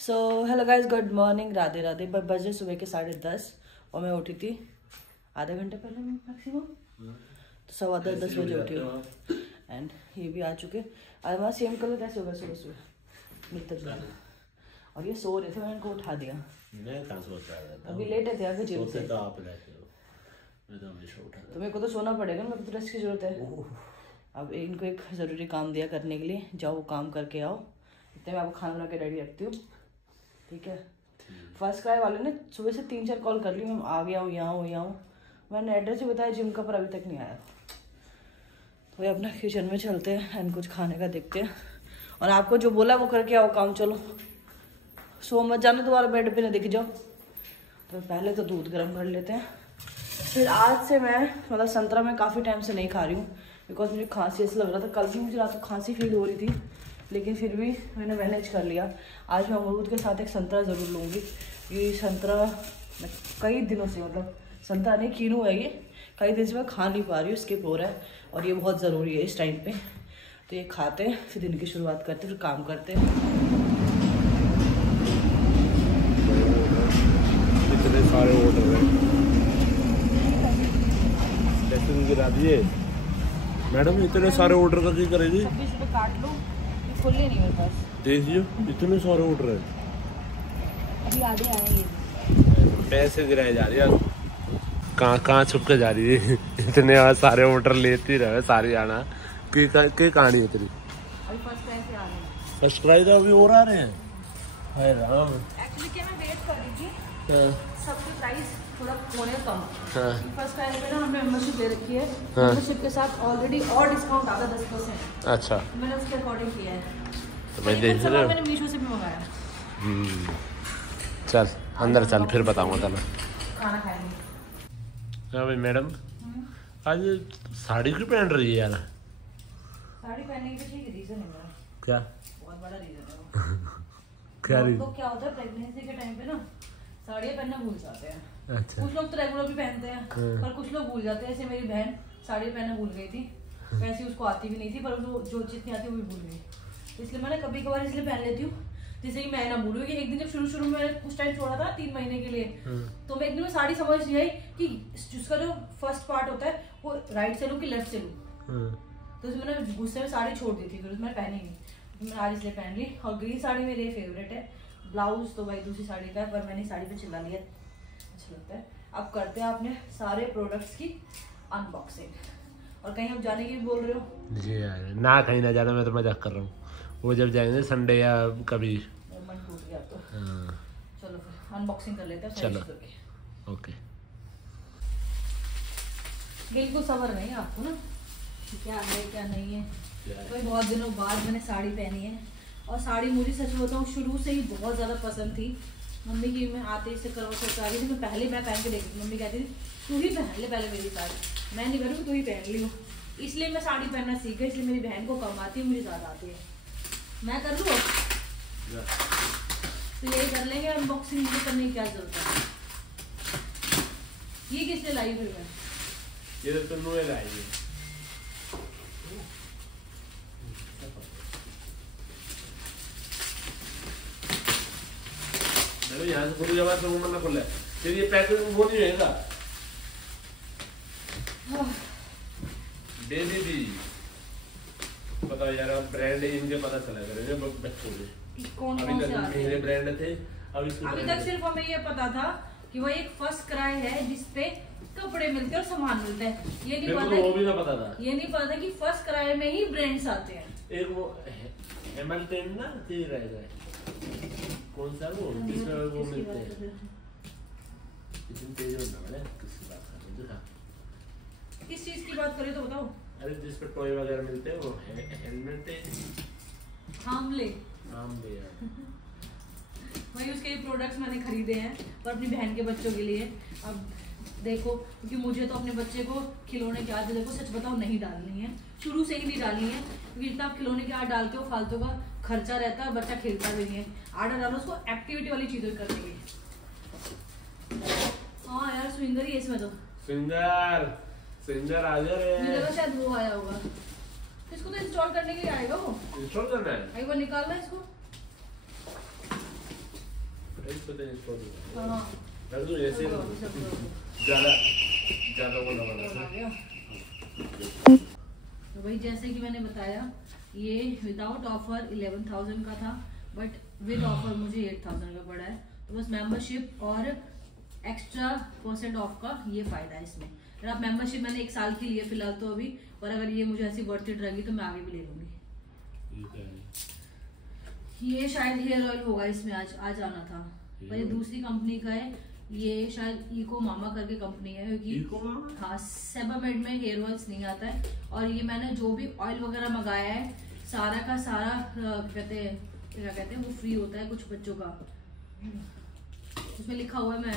So hello guys, good morning, Radhe Radhe. बजे सुबह के 10:30 और मैं उठी थी आधे घंटे पहले मैक्सिमम, तो 10:15 बजे उठी हूँ। एंड ये भी आ चुके। आज हमारा सेम कलर कैसे होगा सुबह सुबह मिलता जुलता। और ये सो रहे थे, मैंने इनको उठा दिया। मैं कहाँ सोता रहता हूँ, अभी लेटे थे आगे जिम से। तो आप रहते हो, मैं तो हमेशा उठा। तो मेरे को तो सोना पड़ेगा, मेरे को तो रेस्ट की जरूरत है। अब इनको एक ज़रूरी काम दिया करने के लिए, जाओ वो काम करके आओ। इतने मैं आपको खाना बना के रेडी रखती हूँ, ठीक है। फर्स्ट क्राई वाले ने सुबह से 3-4 कॉल कर ली, मैं आ गया हूँ, यहाँ हूँ। मैंने एड्रेस ही बताया जिम का, पर अभी तक नहीं आया। तो ये अपना किचन में चलते हैं एंड कुछ खाने का देखते हैं। और आपको जो बोला वो करके आओ काम। चलो सो मत जाना, दोबारा बेड पे ना दिख जाओ। तो पहले तो दूध गर्म कर लेते हैं। फिर आज से मैं मतलब संतरा मैं काफ़ी टाइम से नहीं खा रही हूँ, बिकॉज मुझे खांसी ऐसा लग रहा था। कल भी मुझे रात को खांसी फील हो रही थी, लेकिन फिर भी मैंने मैनेज कर लिया। आज मैं अमरूद के साथ एक संतरा ज़रूर लूँगी। ये संतरा मैं कई दिनों से, मतलब संतरा नहीं कीनू है, ये कई दिन से मैं खा नहीं पा रही हूँ, स्किप हो रहा है। और ये बहुत ज़रूरी है इस टाइम पे। तो ये खाते हैं, फिर दिन की शुरुआत करते हैं, फिर काम करते हैं। इतने सारे ऑर्डर हैं, गिरा दिए मैडम। इतने सारे ऑर्डर का क्या करेगी? 26 रुपये काट लो, खुले नहीं मेरे पास। देखिए इतने सारे ऑर्डर है, अभी आधे आएंगे। पैसे गिराए जा रही है। कहाँ छुप के जा रही है? इतने सारे ऑर्डर लेती रहे सारी आना की कहानी है तेरी। अभी फर्स्ट क्राई से आ रहे हैं। फर्स्ट क्राई तो अभी और आ रहे हैं। हाय राम, एक्चुअली क्या मैं वेट कर रही थी, सबकी प्राइस थोड़ा होने कम। फर्स्ट क्राई पे ना हमने मेंबरशिप ले रखी है। मेंबरशिप के साथ ऑलरेडी और डिस्काउंट आता 10%। अच्छा, मैंने उसके अकॉर्डिंग किया है। तो मैं देख रहा हूँ। मैंने मीशो से भी मंगाया। चल अंदर चल, फिर बताऊंगा तला। खाना खाएंगे। हाँ भाई मैडम, आज साड़ी क्यों पहन रही है यार? साड़ी पहनने के पीछे रीजन है मेरा, क्या? बहुत बड़ा रीजन है। क्या रीजन? तो क्या होता है प्रेगनेंसी के टाइम पे ना साड़ियाँ पहनना भूल जाते हैं। अच्छा। कुछ लोग तो रेगुलर भी पहनते हैं, पर कुछ लोग भूल जाते हैं। ऐसे मेरी बहन साड़ी पहनना भूल गई थी। वैसे उसको आती भी नहीं थी, पर वो जो चीज नहीं आती वो भी भूल गई। इसलिए मैंने कभी कभार इसलिए पहन लेती हूँ, जैसे कि मैं ना भूलूँ। कि एक दिन जब शुरू में मैंने कुछ टाइम छोड़ा था 3 महीने के लिए, तो मैं एक दिन में साड़ी समझ नहीं आई कि जिसका जो फर्स्ट पार्ट होता है वो राइट से लूँ कि लेफ्ट से लूँ। तो मैंने गुस्से में साड़ी छोड़ दी थी, फिर मैंने पहनी नहीं। मैंने आज इसलिए पहन ली। और ग्रीन साड़ी मेरी फेवरेट है। ब्लाउज तो भाई दूसरी साड़ी का है, पर मैंने साड़ी पे चिल्ला लिया, अच्छा लगता है। अब करते हैं अपने सारे प्रोडक्ट्स की अनबॉक्सिंग। और कहीं आप जाने की भी बोल रहे हो? जी यार, ना कहीं ना जाना, मैं तो मजाक कर रहा हूँ। वो जब जाएंगे संडे या कभी। मन टूट गया तो। चलो फिर अनबॉक्सिंग कर लेते हैं। चलो ओके। बिल्कुल सबर नहीं है आपको ना, क्या है क्या नहीं है। तो बहुत दिनों बाद मैंने साड़ी पहनी है। और साड़ी मुझे सच बताऊँ शुरू से ही बहुत ज़्यादा पसंद थी। मम्मी की मैं आते से करवा चौथ आ रही थी, मैं पहन के देखी थी। मम्मी कहती थी तू ही पहन ले पहले मेरी साड़ी, मैं नहीं करूँ तू ही पहन ली हो। इसलिए मैं साड़ी पहनना सीख गई। इसलिए मेरी बहन को कम आती है, मुझे ज़्यादा आती है। मैं कर लूँ तो यही कर लेंगे अनबॉक्सिंग। मुझे करने की क्या जरूरत है? ये किसने लाई फिर? मैं ये तो नोए लाई है। यहाँ से पूरी जगह से वो खुला है, फिर ये पैकेज वो नहीं रहेगा। दे दी पता यार, अब ब्रांड इनके पता चला करेंगे बच्चों में कौन अभी से तक मेरे ब्रांड थे। अभी तक सिर्फ हमें ये पता था कि वो एक फर्स्ट क्राई है जिसपे कपड़े मिलते हैं और सामान मिलता है। ये नहीं पता, वो भी ना पता था। ये नहीं पता था कि फर्स्ट क्राई में ही ब्रांड्स आते हैं। एक वो हैमिल्टन ना तेज रहेगा, कौन सा वो जिसमें वो मिलते हैं। इतनी तेज बनना वाला किसकी बात कर रहे हो? किस चीज की बात करें तो बताओ। अरे जिस पे टॉय वगैरह मिलते हैं वो हेलमेट है। हामले यार वही उसके प्रोडक्ट्स मैंने खरीदे हैं पर अपनी बहन के बच्चों के लिए। अब देखो, क्योंकि मुझे तो अपने बच्चे को खिलौने की आदत, देखो सच बताओ, नहीं डालनी है, शुरू से ही नहीं डालनी है। क्योंकि जितना आप खिलौने की आदत डालते हो फालतू का खर्चा रहता है और बच्चा खेलता भी नहीं है। आदत डालो उसको एक्टिविटी वाली चीजों करने की। हाँ यार स्विंगर ही है इसमें तो। स्विंगर आ जा रहे मुझे लगा शायद वो आया होगा। इसको तो इंस्टॉल करने के लिए आएगा वो। इंस्टॉल करना है, एक बार निकालना है इसको। इसको तो इसको दो। हाँ कर दो ऐसे ज़्यादा वो ना बना। तो भाई जैसे कि मैंने बताया ये विदाउट ऑफर 11,000 का था, बट विद ऑफर मुझे 8,000 का पड़ा है। तो बस मेंबरशिप और एक्स्ट्रा % ऑफ का ये फायदा है इसमें। अगर आप मेंबरशिप मैंने 1 साल की लिए फिलहाल तो अभी, और अगर ये मुझे ऐसी वर्थ इट रहेगी तो मैं आगे भी ले लूंगी। ये शायद हेयर ऑयल होगा, इसमें आज आना था, पर ये दूसरी कंपनी का है। ये शायद इको मामा करके कंपनी है, क्योंकि हाँ सेबामेड में हेयर ऑयल्स नहीं आता है। और ये मैंने जो भी ऑयल वगैरह मंगाया है सारा का सारा क्या कहते हैं वो फ्री होता है। कुछ बच्चों का उसमें लिखा हुआ है, मैं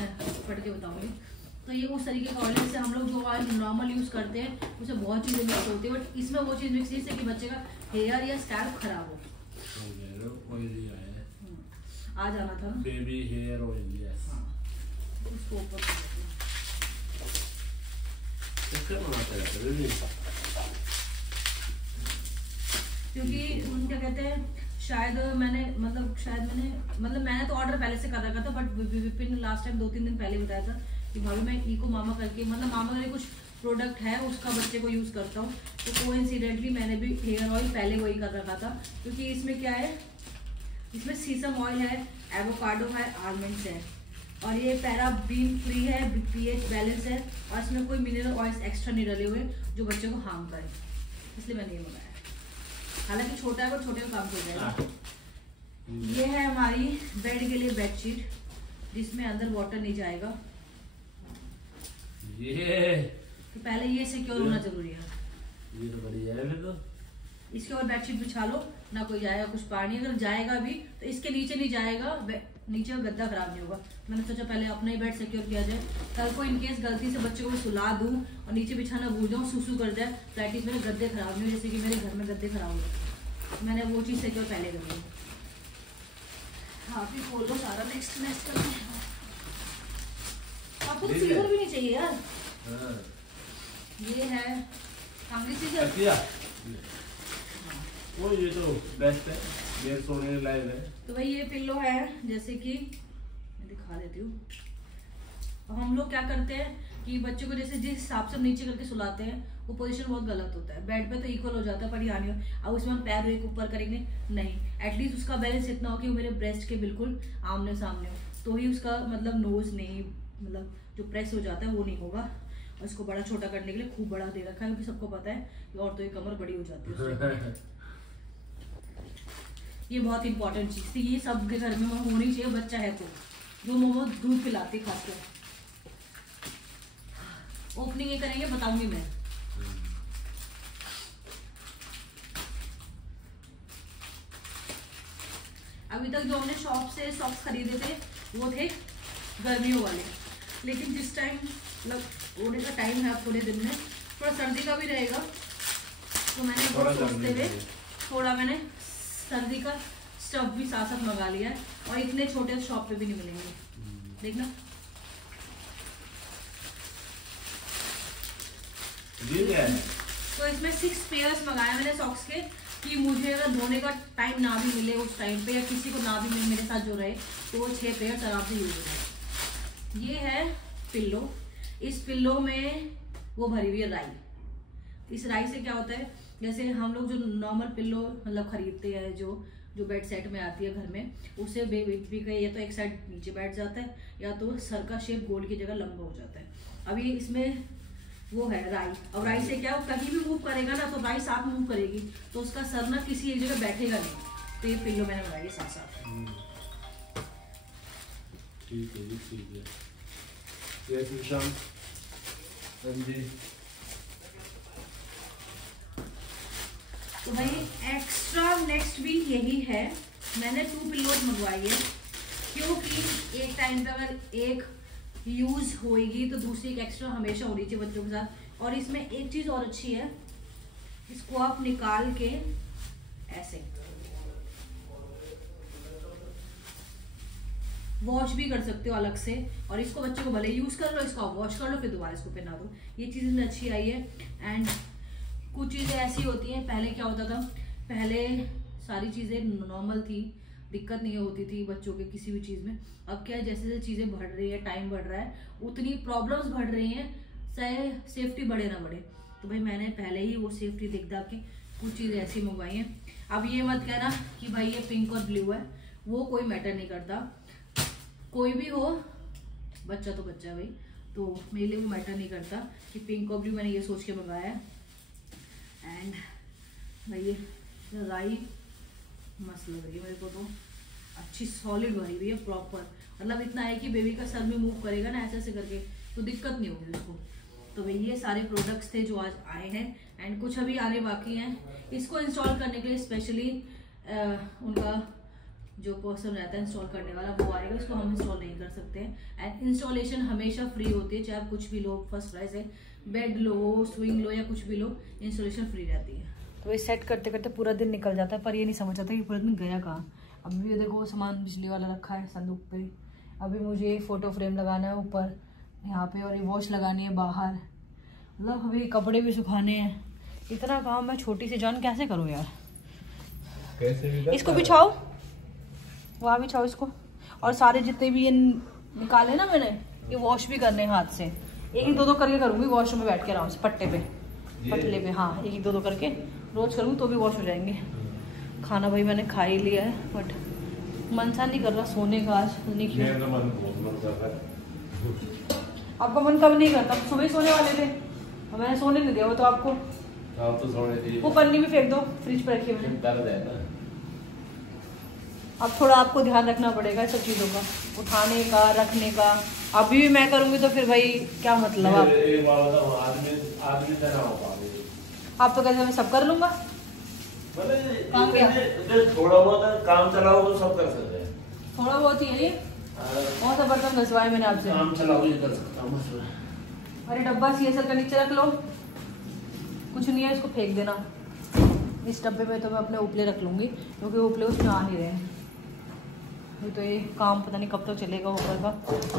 पढ़ के बताऊंगी। तो ये उस तरीके का ऑयल है, जैसे हम लोग जो ऑयल नॉर्मल यूज करते हैं उसमें बहुत चीजें मिक्स होती है, बट इसमें वो चीज मिक्स है कि बच्चे का हेयर या स्कैल्प खराब हो। आज आना था ना बेबी हेयर ऑयल। यस उसको ऊपर क्योंकि क्या कहते हैं शायद मैंने तो ऑर्डर पहले से कर रखा था, बट विपिन ने लास्ट टाइम 2-3 दिन पहले बताया था कि भाभी मैं इको मामा करके मामा का कुछ प्रोडक्ट है उसका बच्चे को यूज करता हूँ। तो कोइंसिडेंटली मैंने भी हेयर ऑयल पहले वही कर रखा था, क्योंकि इसमें क्या है, इसमें सीसम ऑयल है, एवोकाडो है, आलमंड्स है, और ये पैराबीन फ्री है, pH बैलेंस है, और इसमें कोई मिनरल ऑयल्स एक्स्ट्रा नहीं डले हुए जो बच्चे को हार्म करें, इसलिए मैंने ये मंगाया। हालांकि छोटा है, वो छोटे का काम हो जाएगा। ये है हमारी बेड के लिए बेडशीट, जिसमें अंदर वाटर नहीं जाएगा। ये तो पहले ये सिक्योर होना जरूरी है। ये तो बढ़िया है। फिर तो इसके और बेडशीट बिछा लो, ना कोई जाएगा कुछ पानी, अगर जाएगा भी तो इसके नीचे नहीं जाएगा, नीचे का गद्दा खराब नहीं होगा। मैंने सोचा पहले अपना ही बेड सिक्योर किया जाए, कल को इनकेस गलती से बच्चे को सुला दूं और नीचे बिछाना भूल जाऊं, सुसु कर जाए, तो एटलीस्ट मेरे गद्दे खराब नहीं हो, जैसे कि मेरे घर में गद्दे खराब हो। मैंने वो चीज़ सिक्योर पहले कर ली। आप ही खोलो सारा, नेक्स्ट करते हैं। आपको तो सिल्वर भी नहीं चाहिए यार। ये है कांगड़ी चीज वो, ये तो बेस्ट है, ये सोने लायक है। तो भाई ये पिल्लो है, जैसे कि मैं दिखा देती हूँ। हम लोग क्या करते हैं कि बच्चे को जैसे जिस हिसाब से हम नीचे करके सुलाते हैं वो पोजीशन बहुत गलत होता है। बेड पे तो इक्वल हो जाता है, पर यहाँ नहीं। अब उसमें हम पैर एक ऊपर करेंगे नहीं, एटलीस्ट उसका बैलेंस इतना हो कि वो मेरे ब्रेस्ट के बिल्कुल आमने सामने हो, तो ही उसका मतलब नोज नहीं, मतलब जो प्रेस हो जाता है वो नहीं होगा। और इसको बड़ा छोटा करने के लिए खूब बड़ा दे रखा है, क्योंकि सबको पता है कि औरतों की कमर बड़ी हो जाती है। ये बहुत इंपॉर्टेंट चीज थी, ये सबके घर में होनी चाहिए, बच्चा है तो जो मोमो दूध पिलाती खासकर। ओपनिंग ये करेंगे, बताऊंगी मैं। अभी तक जो हमने शॉप से सॉक्स खरीदे थे वो थे गर्मियों वाले, लेकिन जिस टाइम मतलब होने का टाइम है, थोड़े दिन में थोड़ा सर्दी का भी रहेगा, तो मैंने वो सोचते हुए थोड़ा मैंने सर्दी का स्टफ भी साथ साथ मंगा लिया है। और इतने छोटे शॉप पे भी नहीं मिलेंगे, देखना। तो इसमें 6 पेयर्स मंगाया मैंने सॉक्स के, कि मुझे अगर धोने का टाइम ना भी मिले उस टाइम पे, या किसी को ना भी मिले मेरे साथ जो रहे, तो वो 6 पेयर्स आराम से यूज हो जाए। ये है पिल्लो, इस पिल्लो में वो भरी हुई है राई। इस राई से क्या होता है, जैसे हम लोग जो नॉर्मल पिल्लो मतलब खरीदते हैं, जो बेड सेट में आती है घर में, उससे बेबी का या तो एक साइड नीचे बैठ जाता है, या तो सर का शेप गोल की जगह लंबा हो जाता है। अभी इसमें वो है राई, और राई से क्या, वो कहीं भी मूव करेगा ना तो राई साथ मूव करेगी, तो उसका सर ना किसी एक जगह बैठेगा नहीं। तो ये पिल्लो मैंने बनाई है साथ साथ। ठीक है जी, ठीक है। ये तो भाई एक्स्ट्रा नेक्स्ट भी यही है, मैंने 2 पिल्लोज मंगवाई है, क्योंकि एक टाइम पे अगर एक यूज होएगी तो दूसरी एक एक्स्ट्रा हमेशा होनी चाहिए बच्चों के साथ। और इसमें एक चीज और अच्छी है, इसको आप निकाल के ऐसे वॉश भी कर सकते हो अलग से, और इसको बच्चे को भले यूज कर लो, इसको वॉश कर लो, फिर दोबारा इसको पहना दो। ये चीज इसमें अच्छी आई है। एंड कुछ चीजें ऐसी होती हैं, पहले क्या होता था, पहले सारी चीजें नॉर्मल थी, दिक्कत नहीं होती थी बच्चों के किसी भी चीज़ में। अब क्या है, जैसे जैसे चीज़ें बढ़ रही है, टाइम बढ़ रहा है, उतनी प्रॉब्लम्स बढ़ रही हैं, चाहे सेफ्टी बढ़े ना बढ़े। तो भाई मैंने पहले ही वो सेफ्टी देख दाख के कुछ चीज़ें ऐसी मंगवाई हैं। अब ये मत कहना कि भाई ये पिंक और ब्लू है, वो कोई मैटर नहीं करता, कोई भी हो, बच्चा तो बच्चा है भाई, तो मेरे लिए वो मैटर नहीं करता कि पिंक और ब्लू, मैंने ये सोच के मंगाया है। एंड भाई ये रजाई मस्त लग रही है मेरे को, तो अच्छी सॉलिड भरी हुई है प्रॉपर, मतलब इतना है कि बेबी का सर भी मूव करेगा ना ऐसे ऐसे करके तो दिक्कत नहीं होगी उसको। तो भाई ये सारे प्रोडक्ट्स थे जो आज आए हैं, एंड कुछ अभी आने बाकी हैं। इसको इंस्टॉल करने के लिए स्पेशली उनका जो पर्सन रहता है इंस्टॉल करने वाला वो आएगा, इसको हम इंस्टॉल नहीं कर सकते हैं। एंड इंस्टॉलेशन हमेशा फ्री होती है, चाहे आप कुछ भी लो, फर्स्ट प्राइस है, बेड लो, स्विंग लो या कुछ भी लो, इंस्टॉलेशन फ्री रहती है। तो ये सेट करते करते पूरा दिन निकल जाता है, पर ये नहीं समझ आता कि पूरा दिन गया कहाँ। अभी भी देखो सामान बिजली वाला रखा है संदूक पे, अभी मुझे फ़ोटो फ्रेम लगाना है ऊपर यहाँ पे, और ये वॉश लगानी है बाहर, मतलब अभी कपड़े भी सुखाने हैं, इतना काम मैं छोटी सी जान कैसे करूँ यार। कैसे इसको बिछाओ, वहाँ बिछाओ इसको, और सारे जितने भी ये निकाले ना मैंने, ये वॉश भी करने हैं हाथ से, एक एक दो दो करके करूँगी वॉशरूम में बैठ के आराम से, पटले पे हाँ, एक एक दो दो करके रोज करूँगी तो भी वॉश हो जाएंगे। खाना भाई मैंने खा ही लिया है, बट मन सा नहीं कर रहा सोने का आज, नहीं क्यों। आपका मन कब नहीं करता, सुबह सोने वाले थे, मैंने सोने नहीं दिया वो तो आपको। तो सोने थी, वो पन्नी भी फेंक दो, फ्रिज पर रखी मैंने। दर्द है ना, अब थोड़ा आपको ध्यान रखना पड़ेगा सब चीज़ों का, उठाने का, रखने का। अभी भी मैं करूँगी तो फिर भाई क्या मतलब, आप तो कहते मैं सब कर लूँगा, काम क्या, थोड़ा बहुत काम चलाओ तो सब कर सकते हैं, थोड़ा बहुत ही है ये। और सब बर्तन घसवाए मैंने आपसे, काम चलाओ ये कर सकता हूँ। अरे डब्बा सीएसएल का नीचे रख लो, कुछ नहीं है, इसको फेंक देना। इस डब्बे में तो मैं अपने उपले रख लूँगी, क्योंकि उपले उसमें आ नहीं रहे हैं। तो ये काम पता नहीं कब तक चलेगा ऊपर का,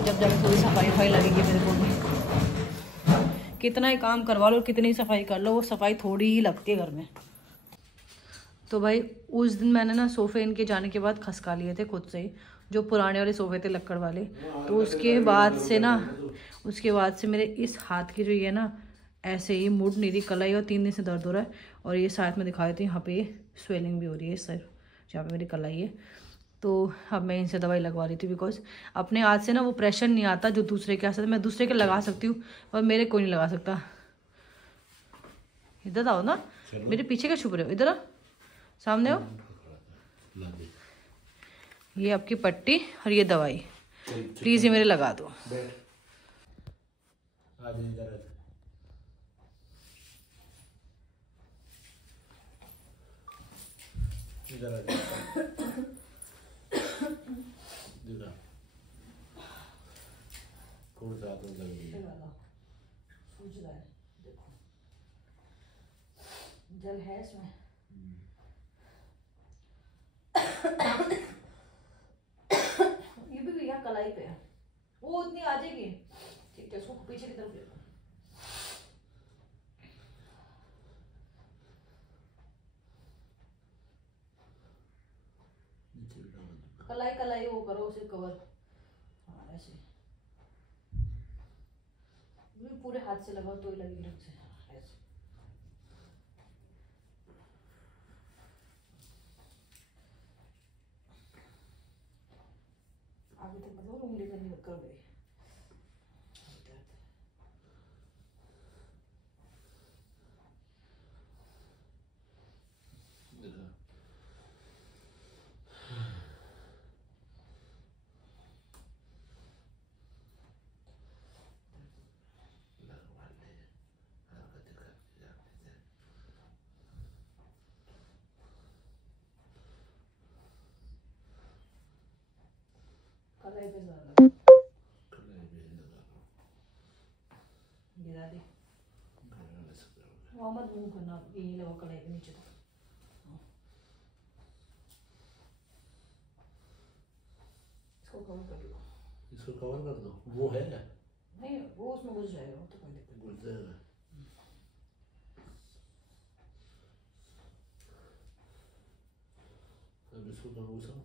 जब जाके थोड़ी सफाई वफाई लगेगी मेरे को भी। कितना ही काम करवा लो, कितनी सफाई कर लो, वो सफाई थोड़ी ही लगती है घर में। तो भाई उस दिन मैंने ना सोफ़े इनके जाने के बाद खसका लिए थे खुद से ही, जो पुराने वाले सोफ़े थे लक्कड़ वाले। तो उसके बाद से मेरे इस हाथ की जो ये ना ऐसे ही मुड़ नहीं रही, कलाई, और 3 दिन से दर्द हो रहा है। और ये साथ में दिखा देती हूँ, यहाँ पे स्वेलिंग भी हो रही है सर, जहाँ पे मेरी कलाई है। तो अब मैं इनसे दवाई लगवा रही थी, बिकॉज अपने हाथ से ना वो प्रेशर नहीं आता जो दूसरे के हाथ से। मैं दूसरे के लगा सकती हूँ और मेरे कोई नहीं लगा सकता। इधर आओ ना, मेरे पीछे क्या छुप रहे हो, इधर आओ, सामने आओ। ये आपकी पट्टी और ये दवाई, प्लीज ये मेरे लगा दो। कौन सा हाथ में देखो जल है इसमें। ये भी यहाँ कलाई पे है, वो उतनी आ जाएगी, ठीक है। उसको पीछे की तरफ ले लो। कलाई कलाई वो करो उसे कवर, हाँ ऐसे पूरे हाथ से लगाओ तो ही लगेगी ढंग से, ऐसे। आगे तक मतलब उंगली में नहीं कर गई। कलाई पे ज़्यादा गिरा दी, वहाँ मत मूव करना, यही लगाओ कलाई पे नीचे तक। इसको कवर कर लो, इसको कवर कर दो, वो है ना, नहीं वो उसमें घुस जाएगा, वो तो कोई दिक्कत घुस जाएगा। अब इसको कहाँ घुसाऊं?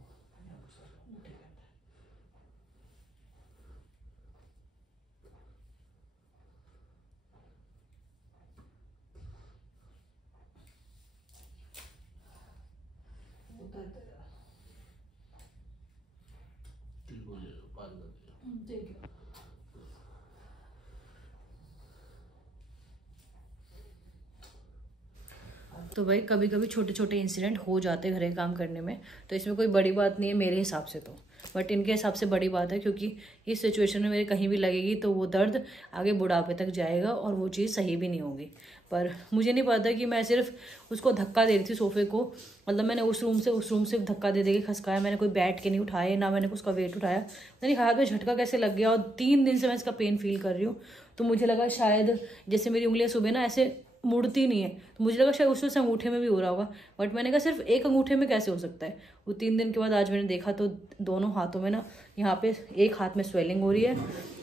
तो भाई कभी कभी छोटे छोटे इंसिडेंट हो जाते हैं घर के काम करने में, तो इसमें कोई बड़ी बात नहीं है मेरे हिसाब से तो, बट इनके हिसाब से बड़ी बात है, क्योंकि इस सिचुएशन में मेरे कहीं भी लगेगी तो वो दर्द आगे बुढ़ापे तक जाएगा और वो चीज़ सही भी नहीं होगी। पर मुझे नहीं पता कि मैं सिर्फ उसको धक्का दे रही थी सोफे को, मतलब मैंने उस रूम से धक्का दे के खसकाया, मैंने कोई बैठ के नहीं उठाया, ना मैंने उसका वेट उठाया, मेरे हाथ में झटका कैसे लग गया। और 3 दिन से मैं इसका पेन फील कर रही हूँ, तो मुझे लगा शायद जैसे मेरी उंगलियां सुबह ना ऐसे मुड़ती नहीं है, तो मुझे लगा शायद उस अंगूठे में भी हो रहा होगा, बट मैंने कहा सिर्फ एक अंगूठे में कैसे हो सकता है। वो 3 दिन के बाद आज मैंने देखा तो दोनों हाथों में ना, यहाँ पे एक हाथ में स्वेलिंग हो रही है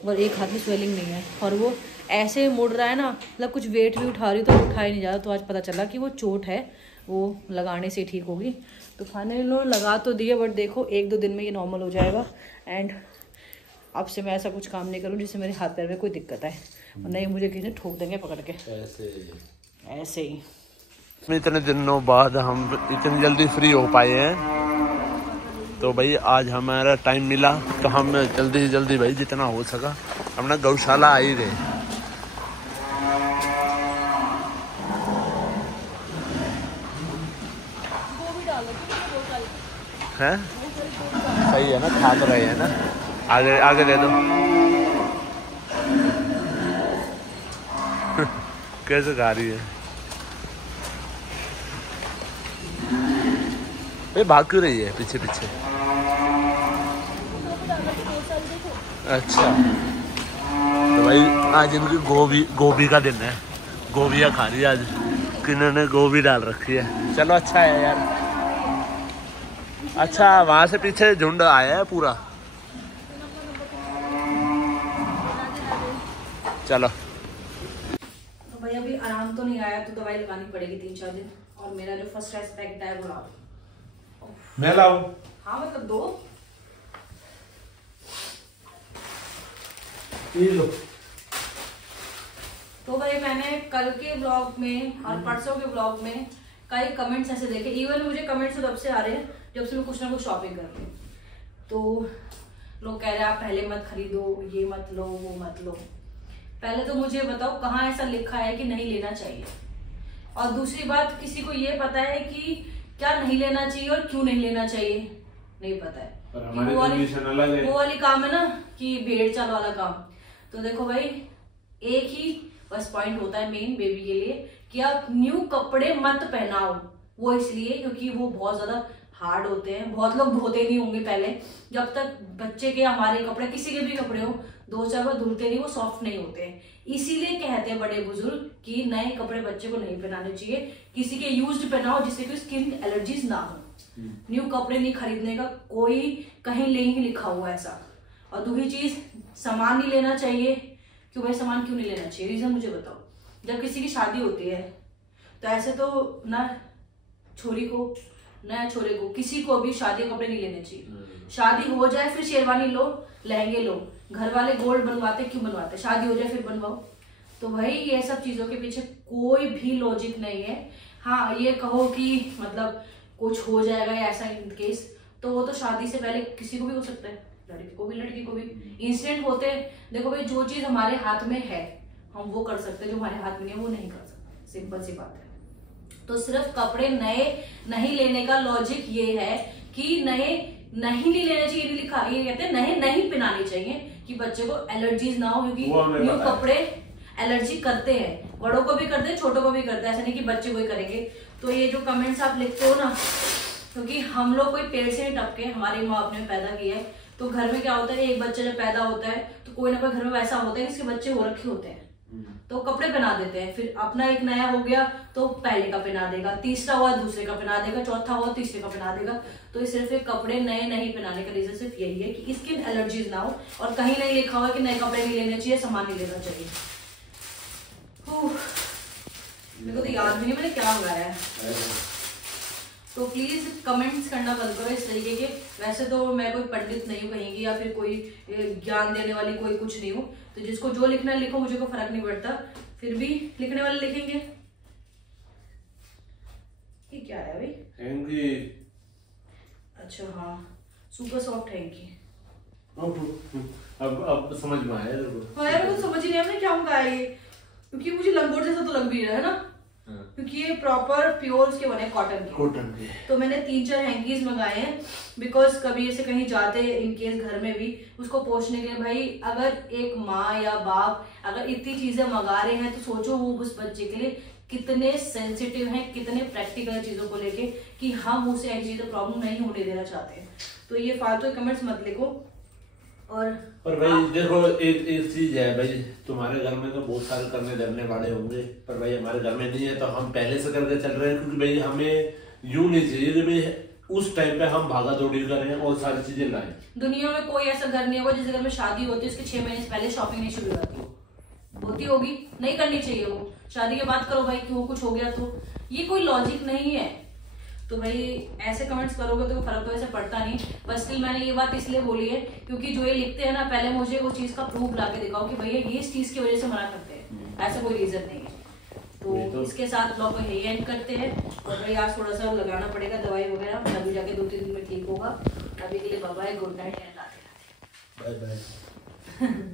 और एक हाथ में स्वेलिंग नहीं है, और वो ऐसे मुड़ रहा है ना, मतलब कुछ वेट भी उठा रही तो उठाया नहीं जा रहा। तो आज पता चला कि वो चोट है, वो लगाने से ठीक होगी। तो फाइनली लोग लगा तो दिए, बट देखो 1-2 दिन में ये नॉर्मल हो जाएगा। एंड अब से मैं ऐसा कुछ काम नहीं करूँ जिससे मेरे हाथ पैर में कोई दिक्कत आए, और नहीं मुझे किसी ने ठोक देंगे पकड़ के ऐसे ही। इतने दिनों बाद हम इतनी जल्दी फ्री हो पाए हैं, तो भाई आज हमारा टाइम मिला तो हम जल्दी से जल्दी भाई जितना हो सका अपना गौशाला आ ही गए। हैं सही है ना, खा तो रहे हैं ना। आगे आगे दे दो। कैसे खा रही है ये, भाग क्यों रही है पीछे पीछे? अच्छा तो भाई आज इनकी गोभी का दिन है, गोभियाँ खा रही है आज, किन्होंने गोभी डाल रखी है। चलो अच्छा है यार। अच्छा वहां से पीछे झुंड आया है पूरा। चलो तो भाई अभी आराम तो नहीं आया, तो दवाई लगानी पड़ेगी 3-4 दिन। और मेरा जो फर्स्ट एस्पेक्ट है वो लाओ। मैं लाऊं? हाँ मतलब 2 ये लो। तो भाई मैंने कल के ब्लॉग में और परसों के ब्लॉग में कई कमेंट्स ऐसे देखे, इवन मुझे कमेंट्स तब से आ रहे हैं जब से मैं कुछ ना कुछ शॉपिंग कर रही हूँ। तो लोग कह रहे हैं आप पहले मत खरीदो, ये मत लो, वो मत लो। पहले तो मुझे बताओ कहाँ ऐसा लिखा है कि नहीं लेना चाहिए, और दूसरी बात किसी को ये पता है कि क्या नहीं लेना चाहिए और क्यों नहीं लेना चाहिए, नहीं पता है। वो वाली काम है ना कि भेड़ चाल वाला काम। तो देखो भाई एक ही बस पॉइंट होता है मेन बेबी के लिए कि आप न्यू कपड़े मत पहनाओ। वो इसलिए क्योंकि वो बहुत ज्यादा हार्ड होते हैं, बहुत लोग धोते नहीं होंगे पहले, जब तक बच्चे के हमारे कपड़े किसी के भी कपड़े हो 2-4 बार धुलते नहीं, वो सॉफ्ट नहीं होते हैं। इसीलिए कहते हैं बड़े बुजुर्ग कि नए कपड़े बच्चे को नहीं पहनाने चाहिए, किसी के यूज्ड पहनाओ जिससे कोई स्किन एलर्जीज ना हो। न्यू कपड़े नहीं खरीदने का कोई कहीं नहीं लिखा हुआ ऐसा। और दूसरी चीज सामान नहीं लेना चाहिए। क्यों भाई सामान क्यों नहीं लेना चाहिए, रीजन मुझे बताओ। जब किसी की शादी होती है तो ऐसे तो ना छोरी को नया छोरे को किसी को भी शादी कपड़े नहीं लेने चाहिए। शादी हो जाए फिर शेरवानी लो, लहंगे लो। घर वाले गोल्ड बनवाते क्यों बनवाते, शादी हो जाए फिर बनवाओ। तो भाई ये सब चीजों के पीछे कोई भी लॉजिक नहीं है। हाँ ये कहो कि मतलब कुछ हो जाएगा या ऐसा इन केस, तो वो तो शादी से पहले किसी को भी हो सकता है, लड़की को भी लड़की को भी। इंसिडेंट होते हैं। देखो भाई जो चीज हमारे हाथ में है हम वो कर सकते हैं, जो हमारे हाथ में नहीं है वो नहीं कर सकते, सिंपल सी बात है। तो सिर्फ कपड़े नए नहीं लेने का लॉजिक ये है कि नए नहीं लेना चाहिए, नहीं लिखा, ये कहते हैं नए नहीं पहनाने चाहिए कि बच्चे को एलर्जीज ना हो, क्योंकि न्यू कपड़े एलर्जी करते हैं, बड़ों को भी करते हैं, छोटों को भी करते हैं, ऐसा नहीं कि बच्चे को ही करेंगे। तो ये जो कमेंट्स आप लिखते हो ना, क्योंकि हम लोग कोई पेड़ से नहीं टपके, हमारी माँ बाप ने पैदा किया है। तो घर में क्या होता है, एक बच्चा जब पैदा होता है तो कोई ना कोई घर में वैसा होता है कि इसके बच्चे हो रखे होते हैं, तो कपड़े पहना देते हैं। फिर अपना एक नया हो गया तो पहले का पहना देगा, तीसरा हुआ दूसरे का पहना देगा, चौथा हुआ तीसरे का पहना देगा। तो ये सिर्फ एक कपड़े नए नहीं पहनाने का रीजन सिर्फ यही है कि स्किन एलर्जीज ना हो। और कहीं नहीं लिखा हुआ कि नए कपड़े नहीं लेने चाहिए, सामान नहीं लेना चाहिए। मेरे को तो याद भी नहीं मैंने क्या मंगाया है। तो प्लीज कमेंट्स करना बंद करो इस तरीके के। वैसे तो मैं कोई पंडित नहीं हूँ कहीं की, या फिर कोई ज्ञान देने वाली कोई कुछ नहीं हूँ। तो जिसको जो लिखना है लिखो, मुझे कोई फर्क नहीं पड़ता। फिर भी लिखने वाले लिखेंगे। ये क्या है भाई? हैंकी। अच्छा हाँ, सुपर सॉफ्ट हैंकी। अब समझ में आया देखो। हाँ यार, मुझे समझ ही नहीं हमने क्या मंगाया ये, क्योंकि मुझे लंगोट जैसा तो लग भी रहा है ना, क्योंकि ये प्रॉपर प्योर उसके बने कॉटन के। तो मैंने 3-4 हैंकीज मंगाए हैं, बिकॉज कभी ऐसे कहीं जाते इन केस घर में भी उसको पोंछने के लिए। भाई अगर एक माँ या बाप अगर इतनी चीजें मंगा रहे हैं तो सोचो वो उस बच्चे के लिए कितने सेंसिटिव हैं, कितने प्रैक्टिकल चीजों को लेके, कि हम उसे ऐसी चीजें प्रॉब्लम नहीं होने देना चाहते हैं। तो ये फालतू कमेंट्स मत लिखो। और भाई देखो एक चीज है भाई, तुम्हारे घर में तो बहुत सारे करने धरने वाले होंगे, पर भाई हमारे घर में नहीं है, तो हम पहले से करके चल रहे हैं, क्योंकि भाई हमें यूं नहीं चाहिए कि भाई उस टाइम पे हम भागा दौड़ी करें और सारी चीजें लाएं। दुनिया में कोई ऐसा घर नहीं होगा जिस घर में शादी होती है उसके 6 महीने पहले शॉपिंग नहीं शुरू होती होगी, नहीं करनी चाहिए। वो शादी के बाद करो भाई, कि वो कुछ हो गया तो, ये कोई लॉजिक नहीं है। तो भाई ऐसे कमेंट्स करोगे तो फर्क तो ऐसे पड़ता नहीं। बस स्टिल मैंने ये बात इसलिए बोली है क्योंकि जो ये लिखते हैं ना, पहले मुझे वो चीज का प्रूफ ला के दिखाओ कि भैया ये इस चीज की वजह से मना करते हैं, ऐसा कोई रीजन नहीं है। तो इसके साथ ब्लॉग को यही एंड करते हैं। और भाई आज थोड़ा सा लगाना पड़ेगा दवाई वगैरह, अभी जाके 2-3 दिन में ठीक होगा। अभी के लिए bye bye, good night and Radhe Radhe, bye bye.